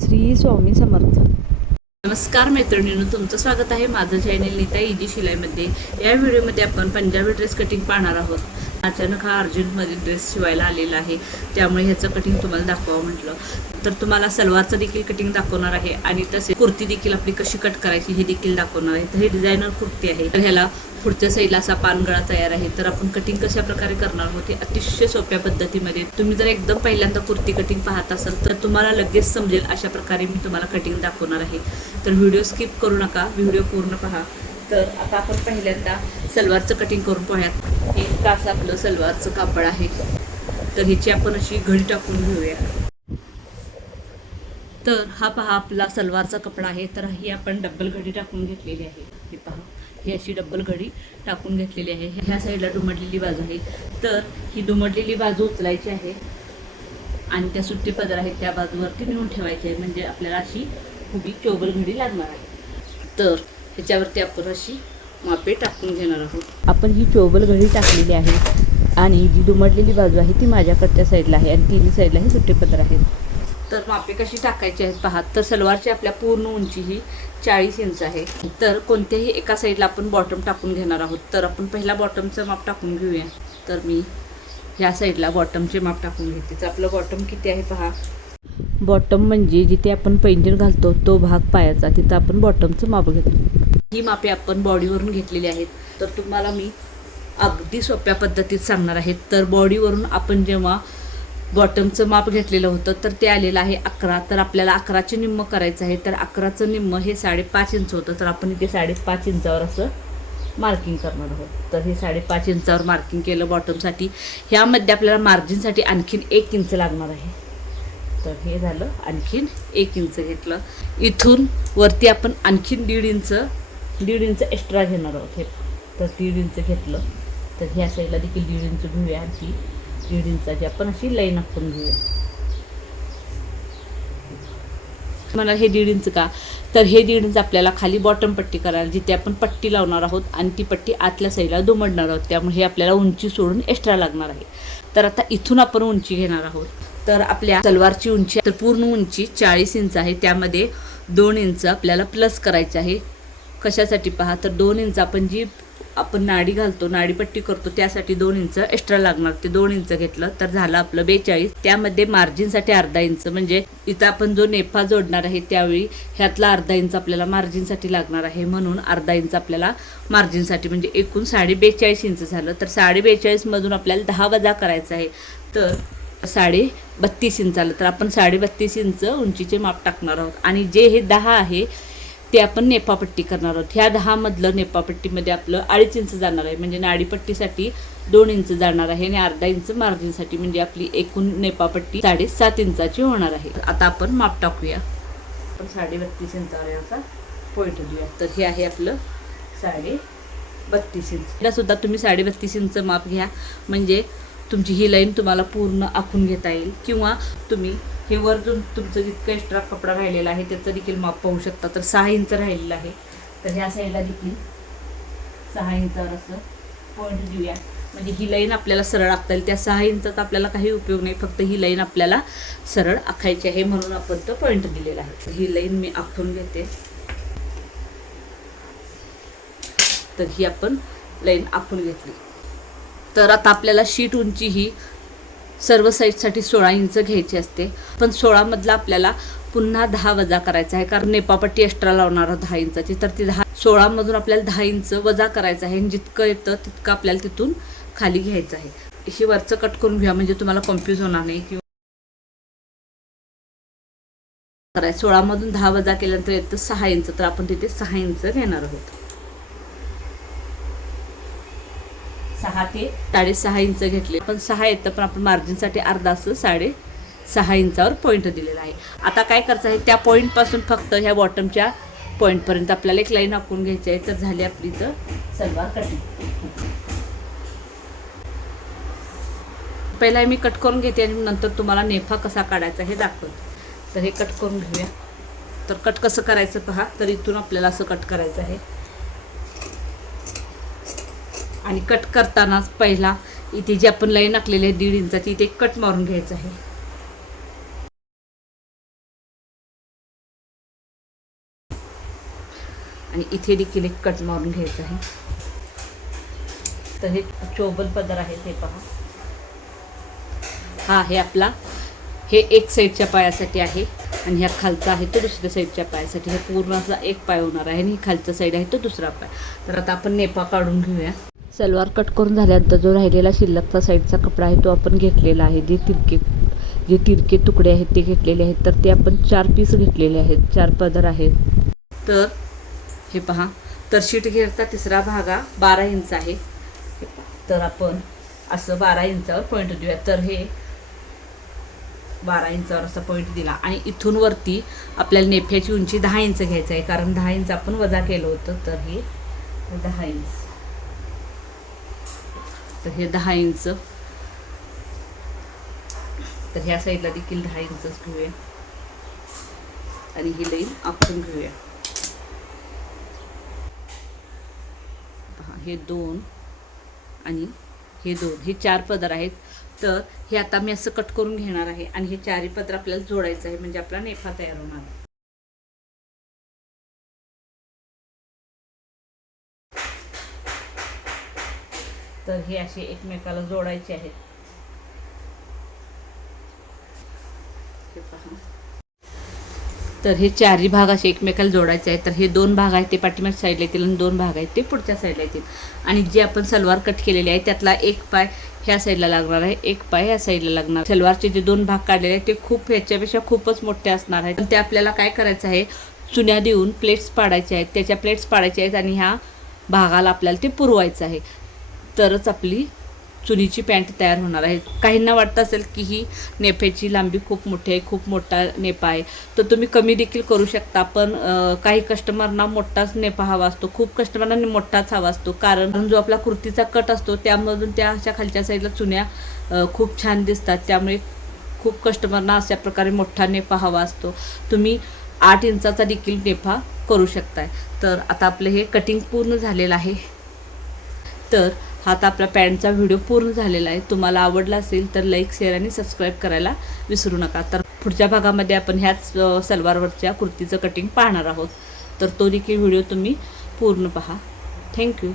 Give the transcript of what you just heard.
श्री स्वामी समर्थ. नमस्कार मैत्रिणींनो तुमचं स्वागत आहे माझं चॅनल नीता इजी शिलाईमध्ये. या व्हिडिओमध्ये आपण पंजाबी ड्रेस कटिंग पाहणार आहोत. अचानक हा अर्जंटमध्ये ड्रेस शिवायला आलेला आहे. त्यामुळे ह्याचं कटिंग तुम्हाला दाखवावं म्हटलं. तर तुम्हाला सलवारचं देखील कटिंग दाखवणार आहे आणि तसे कुर्ती देखील आपली कशी कट करायची हे देखील दाखवणार आहे. तर हे डिझायनर कुर्ती आहे. तर ह्याला पुढच्या साईडला असा पानगळा तयार आहे. तर आपण कटिंग कशा प्रकारे करणार? आहोत अतिशय सोप्या पद्धतीमध्ये. तुम्ही जर एकदम पहिल्यांदा कुर्ती कटिंग पाहत असाल तर तुम्हाला लगेच समजेल अशा प्रकारे मी तुम्हाला कटिंग दाखवणार आहे. तर व्हिडिओ स्किप करू नका. व्हिडिओ पूर्ण पहा. तर आता आपण पहिल्यांदा सलवारचं कटिंग करून पाहूयात. हे कास आपलं सलवारचं कापड आहे. तर ह्याची आपण अशी घडी टाकून घेऊया. तर हा पहा आपला सलवारचा कपडा आहे. तर ही आपण डब्बल घडी टाकून घेतलेली आहे. हे पहा. ही अशी डब्बल घडी टाकून घेतलेली आहे. ह्या साईडला दुमडलेली बाजू आहे. तर ही दुमडलेली बाजू उचलायची आहे आणि त्या सुट्टी पदर आहेत त्या बाजूवरती नेऊन ठेवायची आहे. म्हणजे आपल्याला अशी उभी चोबल घडी लागणार आहे. तर ह्याच्यावरती आपण अशी मापे टाकून घेणार आहोत. आपण ही चोबल घडी टाकलेली आहे आणि जी दुमडलेली बाजू आहे ती माझ्याकडच्या साईडला आहे आणि तिन्ही साईडला हे सुट्टे पदर आहेत. तर मापे कशी टाकायची आहेत पहा. तर सलवारची आपल्या पूर्ण उंची ही चाळीस इंच आहे. तर कोणत्याही एका साईडला आपण बॉटम टाकून घेणार आहोत. तर आपण पहिला बॉटमचं माप टाकून घेऊया. तर मी ह्या साईडला बॉटमचे माप टाकून घेते. तर आपलं बॉटम किती आहे पहा. बॉटम म्हणजे जिथे आपण पैंजण घालतो तो भाग पायाचा. तिथं आपण बॉटमचं माप घेतो. ही मापे आपण बॉडीवरून घेतलेली आहेत. तर तुम्हाला मी अगदी सोप्या पद्धतीत सांगणार आहे. तर बॉडीवरून आपण जेव्हा बॉटमचं माप घेतलेलं होतं तर ते आलेलं आहे अकरा. तर आपल्याला अकराचे निम्म करायचं आहे तर अकराचं निम्म हे साडेपाच इंच होतं. तर आपण इथे साडेपाच इंचावर असं मार्किंग करणार आहोत. तर हे साडेपाच इंचावर मार्किंग केलं बॉटमसाठी ह्यामध्ये आपल्याला मार्जिनसाठी आणखीन एक इंच लागणार आहे. तर हे झालं आणखीन एक इंच घेतलं. इथून वरती आपण आणखीन दीड इंच दीड इंच एक्स्ट्रा घेणार आहोत हे. तर दीड इंच घेतलं. तर ह्या साईडला देखील दीड इंच घेऊया आणखी. दीड इंचाची आपण अशी लाईन आपण घेऊया. मला हे दीड इंच का? तर हे दीड इंच आपल्याला खाली बॉटम पट्टी करायला जिथे आपण पट्टी लावणार आहोत आणि ती पट्टी आतल्या साईडला दुमडणार आहोत. त्यामुळे हे आपल्याला उंची सोडून एक्स्ट्रा लागणार आहे. तर आता इथून आपण उंची घेणार आहोत. तर आपल्या सलवारची उंची तर पूर्ण उंची चाळीस इंच आहे. त्यामध्ये दोन इंच आपल्याला प्लस करायचे आहे. कशासाठी पहा? तर दोन इंच आपण जी आपण नाडी घालतो नाडीपट्टी करतो त्यासाठी दोन इंच एक्स्ट्रा लागणार. ते दोन इंच घेतलं तर झालं आपलं बेचाळीस. त्यामध्ये मार्जिनसाठी अर्धा इंच. म्हणजे इथं आपण जो नेफा जोडणार आहे त्यावेळी ह्यातला अर्धा इंच आपल्याला मार्जिनसाठी लागणार आहे. म्हणून अर्धा इंच आपल्याला मार्जिनसाठी म्हणजे एकूण साडे बेचाळीस इंच झालं. तर साडे बेचाळीसमधून आपल्याला दहा वजा करायचं आहे. तर साडे बत्तीस इंच आलं तर आपण साडे बत्तीस इंच उंचीचे माप टाकणार आहोत. आणि जे हे दहा आहे ते आपण नेपापट्टी करणार आहोत. ह्या दहामधलं नेपापट्टीमध्ये आपलं अडीच इंच जाणार आहे. म्हणजे नाडीपट्टीसाठी दोन इंच जाणार आहे आणि अर्धा इंच मार्जिनसाठी म्हणजे आपली एकूण नेपापट्टी साडेसात इंचाची होणार आहे. आता आपण माप टाकूया. आपण साडे बत्तीस इंचावर याचा पॉईंट देऊया तर हे आहे आपलं साडे बत्तीस इंच. याला सुद्धा तुम्ही साडे बत्तीस इंच माप घ्या. म्हणजे तुमची ही लाईन तुम्हाला पूर्ण आखून घेता येईल. किंवा तुम्ही हे वर तुमचं जितकं एक्स्ट्रा कपडा राहिलेला आहे त्याचं देखील माप पाहू शकता. तर सहा इंच राहिलेलं आहे. तर ह्या साईडला देखील सहा इंचावर असं पॉईंट देऊया म्हणजे ही लाईन आपल्याला सरळ आखता येईल. त्या सहा इंचाचा आपल्याला काही उपयोग नाही. फक्त ही लाईन आपल्याला सरळ आखायची आहे म्हणून आपण तो पॉईंट दिलेला आहे. तर ही लाईन मी आखून घेते. तर ही आपण लाईन आखून घेतली. तर आता आपल्याला शीट उंची ही सर्व साईडसाठी सोळा इंच घ्यायची असते. पण सोळामधला आपल्याला पुन्हा दहा वजा करायचा आहे. कारण नेपापट्टी एक्स्ट्रा लावणार दहा इंचाची. तर ती दहा सोळामधून आपल्याला दहा इंच वजा करायचं आहे. आणि जितकं येतं तितकं आपल्याला तिथून खाली घ्यायचं आहे. ही वरचं कट करून घ्या. म्हणजे तुम्हाला कन्फ्यूज होणार नाही. किंवा करायचं सोळामधून दहा वजा केल्यानंतर येतं सहा इंच. तर आपण तिथे सहा इंच घेणार आहोत. सहा ते साडेसहा इंच घेतले. पण सहा येतं पण आपण मार्जिनसाठी अर्धा असं साडे सहा इंचावर पॉईंट दिलेला आहे. आता काय करायचं आहे त्या पॉईंटपासून फक्त ह्या बॉटमच्या पॉईंटपर्यंत आपल्याला एक लाईन आखून घ्यायची आहे तर झाली आपली तर सलवार कटिंग पहिला मी कट करून घेते आणि नंतर तुम्हाला नेफा कसा काढायचा हे दाखवत. तर हे कट करून घेऊया. तर कट कसं करायचं पहा तर इथून आपल्याला असं कट करायचं आहे. आणि कट करतानाच पहिला इथे जे आपण लाईन आखलेली आहे दीड इंचाची इथे कट मारून घ्यायचं आहे. आणि इथे देखील एक कट मारून घ्यायचं आहे. तर हे चोबल पदर आहे ते पहा. हा हे आपला हे एक साईडच्या पायासाठी आहे आणि ह्या खालचा आहे तो दुसऱ्या साईडच्या पायासाठी. हे पूर्णाचा एक पाय होणार आहे आणि खालचा साईड आहे तो दुसरा पाय. तर आता आपण नेपा काढून घेऊया. सलवार कट करून झाल्यानंतर जो राहिलेला शिल्लकचा साईडचा कपडा आहे तो आपण घेतलेला आहे. जे तिरके जे तिरके तुकडे आहेत ते घेतलेले आहेत. तर ते आपण चार पीस घेतलेले आहेत. चार पदर आहेत. तर हे पहा. तर शीट घेरचा तिसरा भागा बारा इंच आहे. तर आपण असं बारा इंचावर पॉईंट देऊया तर हे बारा इंचावर असा पॉईंट दिला. आणि इथून वरती आपल्याला नेफ्याची उंची दहा इंच घ्यायचं आहे. कारण दहा इंच आपण वजा केलं होतं. तर हे दहा इंच. तर हे दहा इंच. तर ह्या साईडला देखील दहा इंचच घेऊया. आणि ही लाईन आपण घेऊया. हे दोन आणि हे दोन हे चार पदर आहेत. तर हे आता मी असं कट करून घेणार आहे आणि हे चारही पदर आपल्याला जोडायचं आहे म्हणजे आपला नेफा तयार होणार. तर हे असे एकमेकाला जोडायचे आहेत. हे तर हे चारही भाग असे एकमेकाला जोडायचे आहेत. तर हे दोन भाग आहेत ते पाठीमागच्या साईडला येतील आणि दोन भाग आहेत ते पुढच्या साईडला येतील. आणि जे आपण सलवार कट केलेले आहे त्यातला एक पाय ह्या साईडला लागणार आहे एक पाय ह्या साईडला लागणार सलवारचे जे दोन भाग काढलेले आहेत ते खूप ह्याच्यापेक्षा खूपच मोठे असणार आहेत. पण ते आपल्याला काय करायचं आहे चुन्या देऊन प्लेट्स पाडायच्या आहेत. त्याच्या प्लेट्स पाडायच्या आहेत आणि ह्या भागाला आपल्याला ते पुरवायचं आहे. तरच आपली चुनीची पॅन्ट तयार होणार आहे. काहींना वाटतं असेल की ही नेफ्याची लांबी खूप मोठी आहे खूप मोठा नेपा आहे. तर तुम्ही कमी देखील करू शकता पण काही कस्टमरना मोठाच नेपा हवा असतो. खूप कस्टमरना मोठाच हवा असतो. कारण जो आपला कुर्तीचा कट असतो त्यामधून त्या अशा खालच्या साईडला चुन्या खूप छान दिसतात. त्यामुळे खूप कस्टमरना अशा प्रकारे मोठा नेपा हवा असतो. तुम्ही आठ इंचाचा देखील नेफा करू शकताय. तर आता आपलं हे कटिंग पूर्ण झालेलं आहे. तर हा आता आपला पॅन्टचा व्हिडिओ पूर्ण झालेला आहे. तुम्हाला आवडला असेल तर लाईक शेअर आणि सबस्क्राईब करायला विसरू नका. तर पुढच्या भागामध्ये आपण ह्याच सलवारवरच्या कुर्तीचं कटिंग पाहणार आहोत. तर तो देखील व्हिडिओ तुम्ही पूर्ण पहा. थँक्यू